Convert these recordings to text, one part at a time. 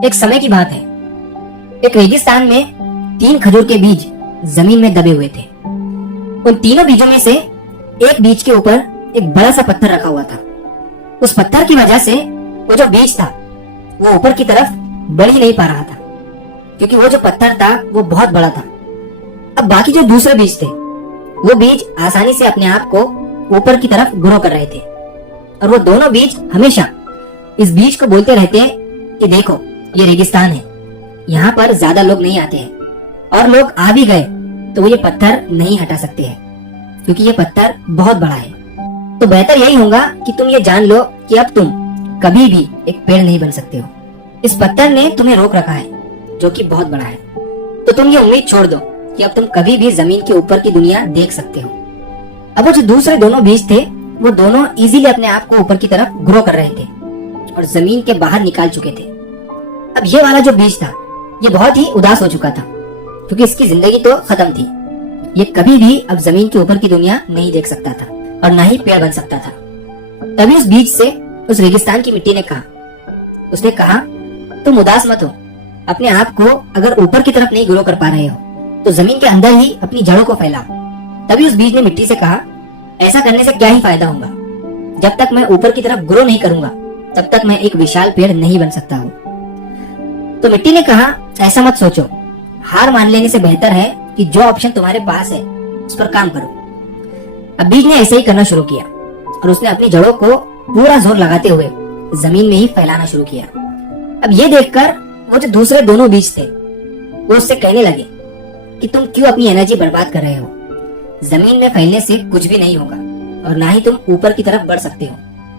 एक समय की बात है। एक रेगिस्तान में 3 खजूर के बीज जमीन में दबे हुए थे। उन तीनों बीजों में से एक बीज के ऊपर एक बड़ा सा पत्थर रखा हुआ था। उस पत्थर की वजह से वो जो बीज था वो ऊपर की तरफ बढ़ ही नहीं पा रहा था, क्योंकि वो जो पत्थर था वो बहुत बड़ा था। अब बाकी जो दूसरे बीज थे वो बीज आसानी से अपने आप को ऊपर की तरफ ग्रो कर रहे थे, और वो दोनों बीज हमेशा इस बीज को बोलते रहते कि देखो ये रेगिस्तान है, यहाँ पर ज्यादा लोग नहीं आते हैं, और लोग आ भी गए तो वो ये पत्थर नहीं हटा सकते हैं, क्योंकि ये पत्थर बहुत बड़ा है। तो बेहतर यही होगा कि तुम ये जान लो कि अब तुम कभी भी एक पेड़ नहीं बन सकते हो। इस पत्थर ने तुम्हें रोक रखा है, जो कि बहुत बड़ा है। तो तुम ये उम्मीद छोड़ दो कि अब तुम कभी भी जमीन के ऊपर की दुनिया देख सकते हो। अब वो जो दूसरे दोनों बीज थे वो दोनों इजीली अपने आप को ऊपर की तरफ ग्रो कर रहे थे और जमीन के बाहर निकाल चुके थे। अब ये वाला जो बीज था ये बहुत ही उदास हो चुका था, क्योंकि इसकी जिंदगी तो खत्म थी। ये कभी भी अब जमीन के ऊपर की दुनिया नहीं देख सकता था और ना ही पेड़ बन सकता था। तभी उस बीज से उस रेगिस्तान की मिट्टी ने कहा, उसने कहा तुम उदास मत हो, अपने आप को अगर ऊपर की तरफ नहीं ग्रो कर पा रहे हो तो जमीन के अंदर ही अपनी जड़ों को फैलाओ। तभी उस बीज ने मिट्टी से कहा, ऐसा करने से क्या ही फायदा होगा, जब तक मैं ऊपर की तरफ ग्रो नहीं करूंगा तब तक मैं एक विशाल पेड़ नहीं बन सकता हूँ। तो मिट्टी ने कहा, ऐसा मत सोचो, हार मान लेने से बेहतर है कि जो ऑप्शन तुम्हारे पास है उस पर काम करो। अब बीज ने ऐसे ही करना शुरू किया और उसने अपनी जड़ों को पूरा जोर लगाते हुए जमीन में ही फैलाना शुरू किया। अब ये देखकर वो जो दूसरे दोनों बीज थे वो उससे कहने लगे कि तुम क्यों अपनी एनर्जी बर्बाद कर रहे हो, जमीन में फैलने से कुछ भी नहीं होगा और ना ही तुम ऊपर की तरफ बढ़ सकते हो।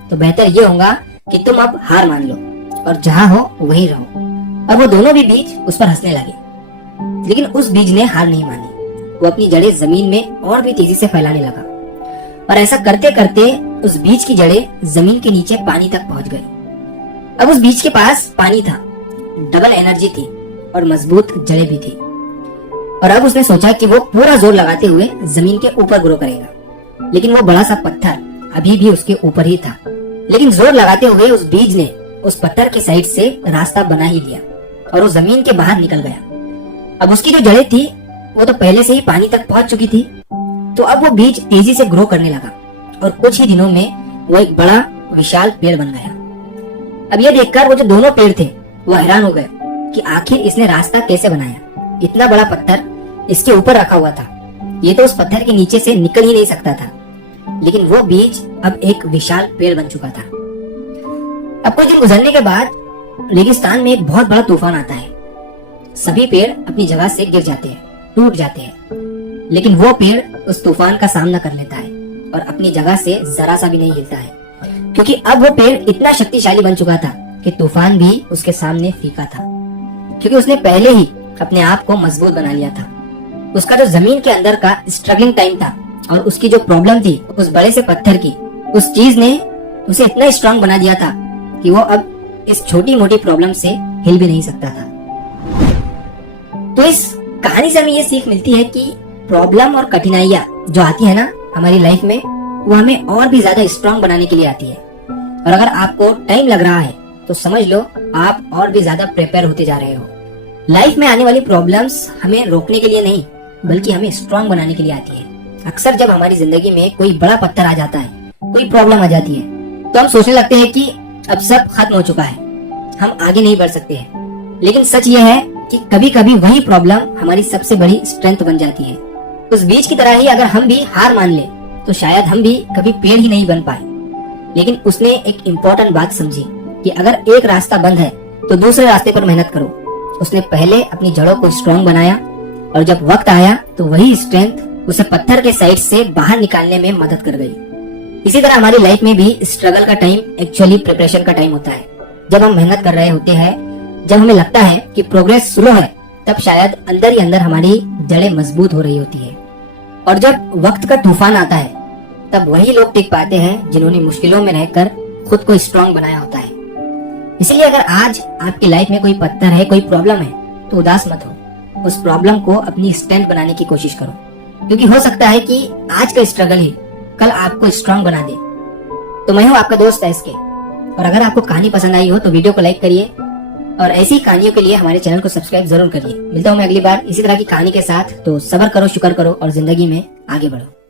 तो बेहतर ये होगा कि तुम अब हार मान लो और जहाँ हो वहीं रहो। और वो दोनों भी बीज उस पर हंसने लगे, लेकिन उस बीज ने हार नहीं मानी। वो अपनी जड़ें जमीन में और भी तेजी से फैलाने लगा, और ऐसा करते करते उस बीज की जड़ें जमीन के नीचे पानी तक पहुंच गई। अब उस बीज के पास पानी था, डबल एनर्जी थी और मजबूत जड़ें भी थी। और अब उसने सोचा कि वो पूरा जोर लगाते हुए जमीन के ऊपर ग्रो करेगा, लेकिन वो बड़ा सा पत्थर अभी भी उसके ऊपर ही था। लेकिन जोर लगाते हुए उस बीज ने उस पत्थर की साइड से रास्ता बना ही लिया और वो जमीन के बाहर निकल गया। अब उसकी जो जड़ें थी वो तो पहले से ही पानी तक पहुंच चुकी थी, तो अब वो बीज तेजी से ग्रो करने लगा और कुछ ही दिनों में वो एक बड़ा विशाल पेड़ बन गया। अब ये देखकर वो जो दोनों पेड़ थे वो हैरान हो गए कि आखिर इसने रास्ता कैसे बनाया। इतना बड़ा पत्थर इसके ऊपर रखा हुआ था, ये तो उस पत्थर के नीचे से निकल ही नहीं सकता था, लेकिन वो बीज अब एक विशाल पेड़ बन चुका था। अब कुछ दिन गुजरने के बाद रेगिस्तान में एक बहुत बड़ा तूफान आता है। सभी पेड़ अपनी जगह से गिर जाते हैं, टूट जाते हैं, लेकिन वो पेड़ उस तूफान का सामना कर लेता है और अपनी जगह से जरा सा भी नहीं हिलता है, क्योंकि अब वो पेड़ इतना शक्तिशाली बन चुका था कि तूफान भी उसके सामने फीका था, क्योंकि उसने पहले ही अपने आप को मजबूत बना लिया था। उसका जो जमीन के अंदर का स्ट्रगलिंग टाइम था और उसकी जो प्रॉब्लम थी उस बड़े से पत्थर की, उस चीज ने उसे इतना स्ट्रांग बना दिया था कि वो अब इस छोटी मोटी प्रॉब्लम से हिल भी नहीं सकता था। तो इस कहानी से हमें ये सीख मिलती है कि प्रॉब्लम और कठिनाइयां जो आती है ना हमारी लाइफ में, वो हमें और भी ज्यादा स्ट्रांग बनाने के लिए आती है। और अगर आपको टाइम लग रहा है तो समझ लो आप और भी ज्यादा प्रिपेयर होते जा रहे हो। लाइफ में आने वाली प्रॉब्लम्स हमें रोकने के लिए नहीं बल्कि हमें स्ट्रांग बनाने के लिए आती है। अक्सर जब हमारी जिंदगी में कोई बड़ा पत्थर आ जाता है, कोई प्रॉब्लम आ जाती है, तो हम सोचने लगते हैं कि अब सब खत्म हो चुका है, हम आगे नहीं बढ़ सकते हैं। लेकिन सच ये है कि कभी कभी वही प्रॉब्लम हमारी सबसे बड़ी स्ट्रेंथ बन जाती है। उस बीज की तरह ही अगर हम भी हार मान ले तो शायद हम भी कभी पेड़ ही नहीं बन पाए। लेकिन उसने एक इम्पोर्टेंट बात समझी कि अगर एक रास्ता बंद है तो दूसरे रास्ते पर मेहनत करो। उसने पहले अपनी जड़ों को स्ट्रॉन्ग बनाया और जब वक्त आया तो वही स्ट्रेंथ उसे पत्थर के साइड से बाहर निकालने में मदद कर गई। इसी तरह हमारी लाइफ में भी स्ट्रगल का टाइम एक्चुअली प्रिपरेशन का टाइम होता है। जब हम मेहनत कर रहे होते हैं, जब हमें लगता है कि प्रोग्रेस स्लो है, तब शायद अंदर ही अंदर हमारी जड़ें मजबूत हो रही होती है। और जब वक्त का तूफान आता है तब वही लोग टिक पाते हैं जिन्होंने मुश्किलों में रहकर खुद को स्ट्रॉन्ग बनाया होता है। इसलिए अगर आज आपकी लाइफ में कोई पत्थर है, कोई प्रॉब्लम है, तो उदास मत हो, उस प्रॉब्लम को अपनी स्ट्रेंथ बनाने की कोशिश करो, क्योंकि हो सकता है कि आज का स्ट्रगल ही कल आपको स्ट्रॉन्ग बना दे। तो मैं हूँ आपका दोस्त एसके, और अगर आपको कहानी पसंद आई हो तो वीडियो को लाइक करिए और ऐसी कहानियों के लिए हमारे चैनल को सब्सक्राइब जरूर करिए। मिलता हूँ मैं अगली बार इसी तरह की कहानी के साथ। तो सब्र करो, शुक्र करो और जिंदगी में आगे बढ़ो।